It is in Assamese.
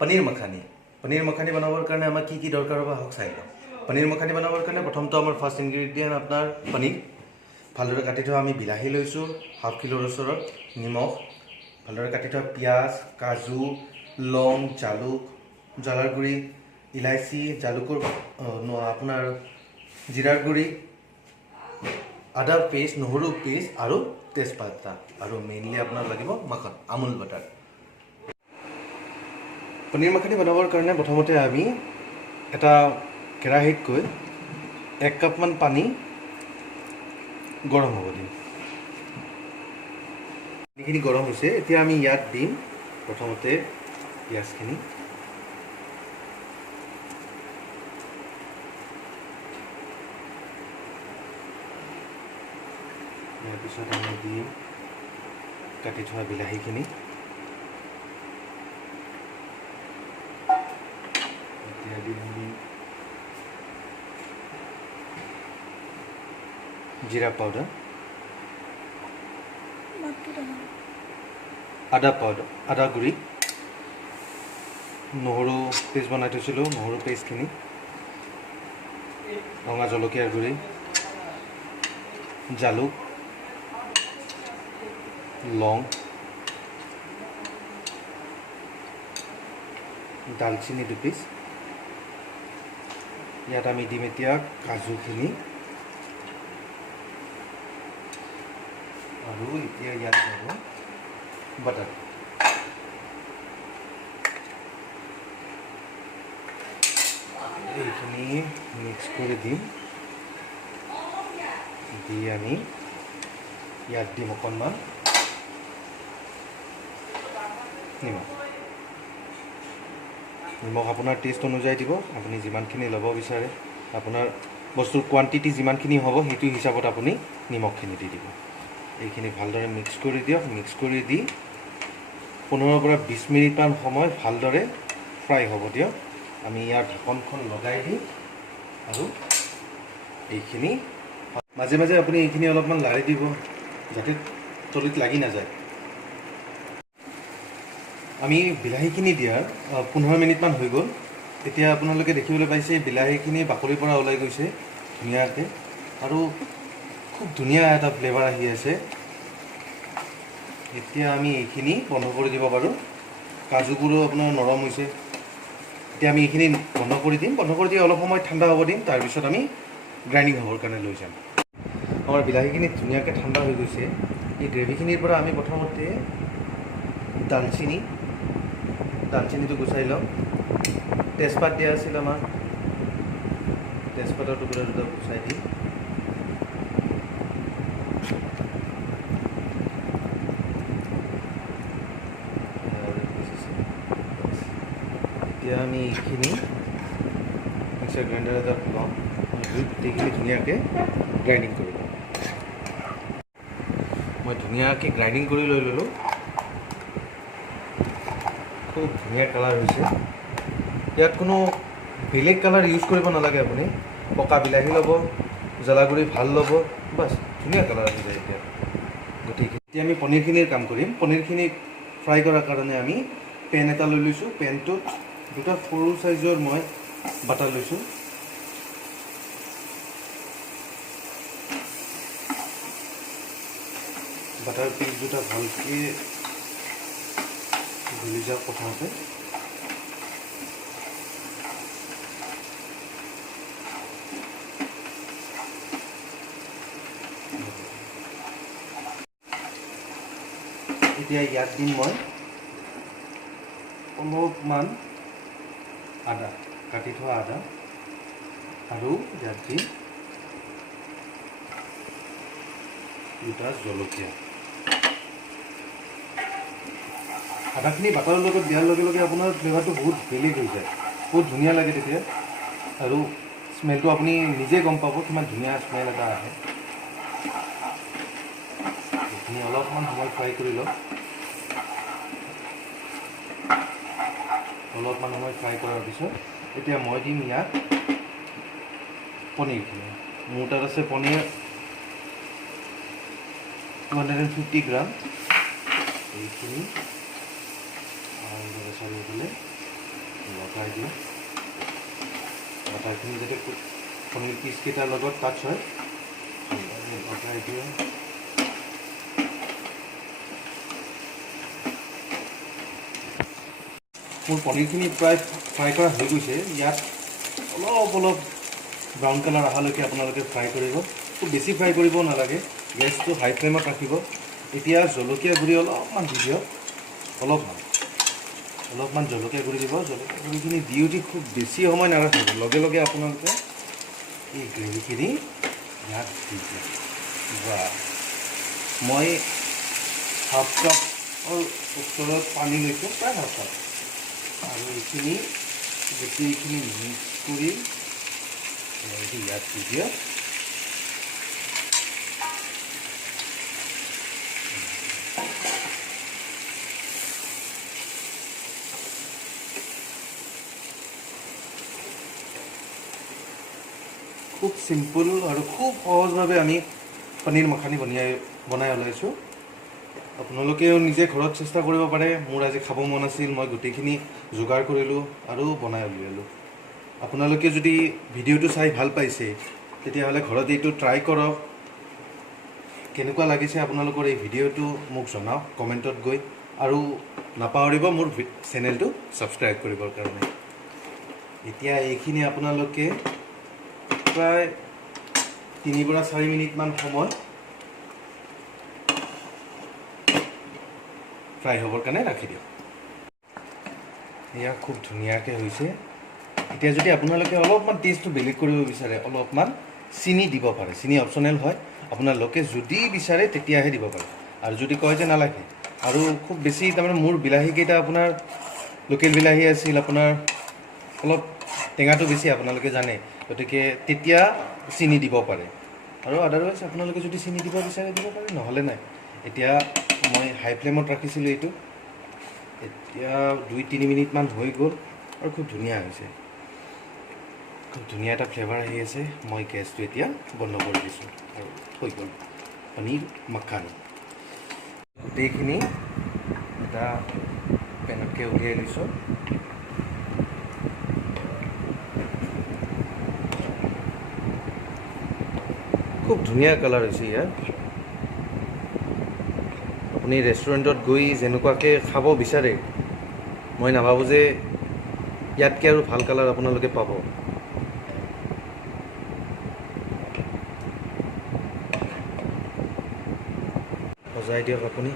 पनीर मखानी बनाबर कारण आम की दरकार हम हक चाई पनीर मखानी बनाबर कारण प्रथम तो आम फार्स्ट इनग्रेडिएंट अपना पनीर भालदरे काटि थोड़ा आम बिलाही लैसो हाफ किलोर ओर निमख भालदरे काटि थोड़ा पियाज काजू लং जालुक जलार गुड़ी इलायची जालुकर अपना जीरार गुड़ी आदा पेस्ट নহৰু पेस्ट और तेजपाता और मेनलि अपना लगे माखन আমুল बाटार पनीर मखानी बनाबर कारण प्रथमते आमी एटा केराहीत 1 কাপ मान पानी गरम হ'ব दिम पानीखिनि गरम হৈছে এতিয়া আমি ইয়াত দিম प्रथमते पियाजखिनि यार पिছত আমি দিম কাটি থোৱা বিলাহীখিনি এতিয়া দিম जीरा पाउडर आदा गुड़ी নহৰু पेस्ट बनाई थैसिलो নহৰু पेस्टखिनि रंगा जलकियार गुड़ी जालुक लং दालचिनी 2 পিস ইয়াত আমি দিম এতিয়া কাজুখিনি और इतना याद बटर ये मिक्स कर दिम दी आमी याद दिम अकणमान निमख अपना टेस्ट अनुयायी दी अपनी जिमानखिनि लब विचारे अपना बस्तुर क्वान्टिटी जिमानखिनि हब हेतु हिसाबत अपनी निमखखिनि दी दी এইখিনি ভালদৰে মিক্স কৰি দিয়ক মিক্স কৰি দি 15 পৰা 20 মিনিট মান সময় ভালদৰে ফ্ৰাই হ'ব দিয়ক আমি ইয়াৰ ঢাকনখন লগাই দি আৰু এইখিনি মাজে মাজে আপুনি এইখিনি অলপমান লাৰি দিব যাতে তলিত লাগি না যায় আমি বিলাহীখিনি দিয়াৰ 15 মিনিট মান হৈ গ'ল এতিয়া আপোনালোকে দেখিবলৈ পাইছে বিলাহীখিনি বাকলিৰ পৰা ওলাই গৈছে ধুনিয়াকৈ আৰু खूब धुनिया एटा फ्लेवर आहि आछे एतिया आमी एखिनि बन्ध करि दिब पारो काजुगुरो आपनार नरम होइसे एतिया आमी एखिनि बन्ध करि दिम बन्ध करि दि अलप समय ठंडा हब दिम तार पिছত आमी ग्राइंडिंग हबर कारणे লৈ যাম आमार बिलाहीखिनि धुनियाके ठंडा হৈ গৈছে এই ग्रेभिखिनिर পৰা आमी प्रथमते दालचिनिটো गुचाइ लम तेजपात দিয়া আছিল আমাৰ तेजपाতৰ টুকুৰা দুটা গুচাই দি আমি এইখিনি মিক্সাৰ গ্ৰাইণ্ডাৰ এটাত লওঁ গোটেইখিনি ধুনীয়াকৈ গ্ৰাইণ্ডিং কৰি লওঁ মই ধুনীয়াকৈ গ্ৰাইণ্ডিং কৰি লৈ ল'লোঁ খুব ধুনীয়া কালাৰ হৈছে ইয়াত কোনো বেলেগ কালাৰ ইউজ কৰিব নালাগে আপুনি পকা বিলাহী ল'ব জ্বলাগুৰি ভাল ল'ব বাছ ধুনীয়া কালাৰ হৈ যায় এতিয়া গোটেইখিনি এতিয়া আমি পনীৰখিনিৰ কাম কৰিম পনীৰখিনি ফ্ৰাই কৰাৰ কাৰণে আমি পেন এটা লৈ লৈছোঁ পেনটোত দুটা সৰু সাইজৰ মই বাটাৰ লৈছোঁ বাটাৰ পিস দুটা ভালকৈ গুলি যাওক প্ৰথমতে এতিয়া ইয়াত দিম মই অলপমান आदा काटि थोड़ा आदा और याद दी दुटा जलकिया आदाखिनि बाटार लगे दियार लगे लगे अपना फ्लेवरটো बहुत बेलेग हो जाए बहुत धुनिया लगे तेतिया और स्मेलটো अपनी निजे गम पाब किमान धुनिया स्मेल এটা आए এইখিনি অলপমান সময় ফ্ৰাই কৰি লওক অলপমান সময় ফ্ৰাই কৰাৰ পিছত এতিয়া মই দিম ইয়াত পনীৰখিনি মোৰ তাত আছে পনীৰ 250 গ্ৰাম এইখিনি আৰু চাৰিওফালে লগাই দিওঁ বাটাৰখিনি যাতে পনীৰ পিচকেইটাৰ লগত টাচ হয় লগাই দিওঁ মোৰ পনীৰখিনি প্ৰায় ফ্ৰাই কৰা হৈ গৈছে ইয়াত অলপ ব্ৰাউন কালাৰ অহালৈকে আপোনালোকে ফ্ৰাই কৰিব খুব বেছি ফ্ৰাই কৰিব নালাগে গেছটো হাই ফ্লেমত ৰাখিব এতিয়া জলকীয়া গুড়ি অলপমান দি দিয়ক অলপমান জলকীয়া গুড়ি দিব জলকীয়া গুড়িখিনি দি উঠি খুব বেছি সময় নাৰাখিব লগে লগে আপোনালোকে এই গ্ৰেভিখিনি ইয়াত দি দিয়ক বা মই হাফ কাপৰ ওচৰত পানী লৈছোঁ প্ৰায় হাফ কাপ আৰু এইখিনি গোটেইখিনি মিক্স কৰি ইয়াত দি দিয়ক খুব সিম্পল আৰু খুব সহজভাৱে আমি পনীৰ মাখানি বনাই ওলাইছোঁ আপোনালোকেও নিজে ঘৰত চেষ্টা কৰিব পাৰে মোৰ আজি খাব মন আছিল মই গোটেইখিনি যোগাৰ কৰিলোঁ আৰু বনাই উলিয়ালোঁ আপোনালোকে যদি ভিডিঅ'টো চাই ভাল পাইছে তেতিয়াহ'লে ঘৰত এইটো ট্ৰাই কৰক কেনেকুৱা লাগিছে আপোনালোকৰ এই ভিডিঅ'টো মোক জনাওক কমেণ্টত গৈ আৰু নাপাহৰিব মোৰ চেনেলটো ছাবস্ক্ৰাইব কৰিবৰ কাৰণে এতিয়া এইখিনি আপোনালোকে প্ৰায় 3 পৰা 4 মিনিটমান সময় ফ্ৰাই হ'বৰ কাৰণে ৰাখি দিয়ক এয়া খুব ধুনীয়াকৈ হৈছে এতিয়া যদি আপোনালোকে অলপমান টেষ্টটো বেলেগ কৰিব বিচাৰে অলপমান চিনি দিব পাৰে চিনি অপশ্যনেল হয় আপোনালোকে যদি বিচাৰে তেতিয়াহে দিব পাৰে আৰু যদি কয় যে নালাগে আৰু খুব বেছি তাৰমানে মোৰ বিলাহীকেইটা আপোনাৰ লোকেল বিলাহী আছিল আপোনাৰ অলপ টেঙাটো বেছি আপোনালোকে জানে গতিকে তেতিয়া চিনি দিব পাৰে আৰু আদাৰৱাইজ আপোনালোকে যদি চিনি দিব বিচাৰে দিব পাৰে নহ'লে নাই এতিয়া মই হাই ফ্লেমত ৰাখিছিলোঁ এইটো এতিয়া 2-3 মিনিটমান হৈ গ'ল আৰু খুব ধুনীয়া হৈছে খুব ধুনীয়া এটা ফ্লেভাৰ আহি আছে মই গেছটো এতিয়া বন্ধ কৰি দিছোঁ আৰু হৈ গ'ল পনীৰ মাখানি গোটেইখিনি এটা পেনতকৈ উলিয়াই লৈছোঁ খুব ধুনীয়া কালাৰ হৈছে ইয়াৰ আপুনি ৰেষ্টুৰেণ্টত গৈ যেনেকুৱাকৈ খাব বিচাৰে মই নাভাবোঁ যে ইয়াতকৈ আৰু ভাল কালাৰ আপোনালোকে পাব সজাই দিয়ক আপুনি